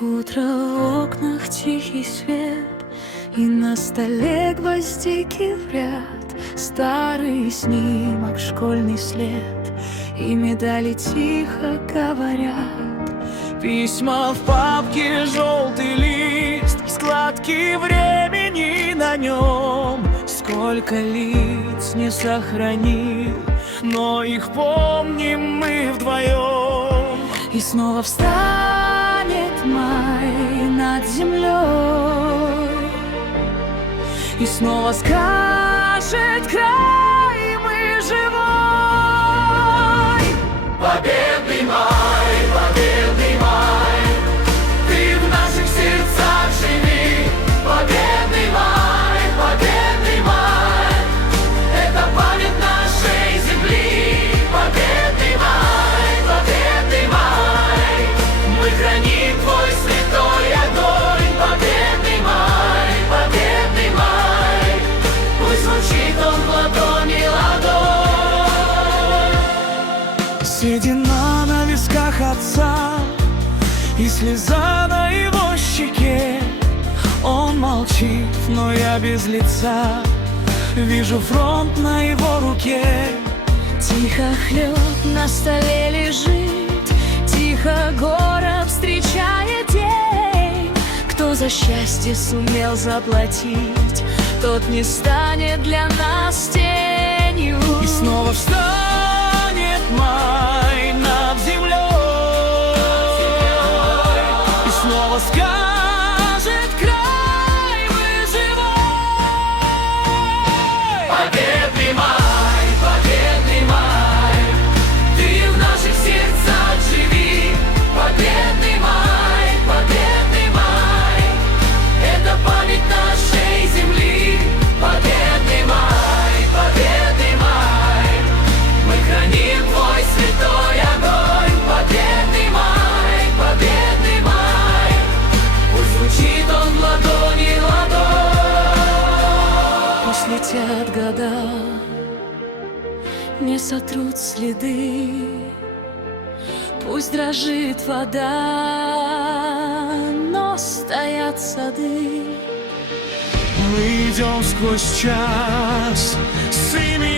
Утро в окнах, тихий свет, и на столе гвоздики в ряд. Старый снимок, школьный след, и медали тихо говорят. Письма в папке, желтый лист, складки времени на нем. Сколько лиц не сохранил, но их помним мы вдвоем. И снова встанет май над землей, и снова скажет край, мы живой. Победный май, победный май, ты в наших сердцах живи. Победный май, победный май, это память нашей земли. Победный май, мы храним твой святой огонь. Победный май, пусть звучит он в ладони ладонь. Седина на висках отца и слеза на его щеке. Он молчит, но я без лица вижу фронт на его руке. Тихо хлеб на столе лежит, тихо город встречает день. Кто за счастье сумел заплатить, тот не станет для нас тенью. И снова встанет май над землей, и снова скажет край, мы живой. Победный май, ты в наших сердцах живи. Победный май, это память нашей земли. Победный май, мы храним твой святой огонь. Победный май, пусть звучит он в ладони ладонь. Пусть летят года, не сотрут следы, пусть дрожит вода, но стоят сады. Мы идем сквозь час с именем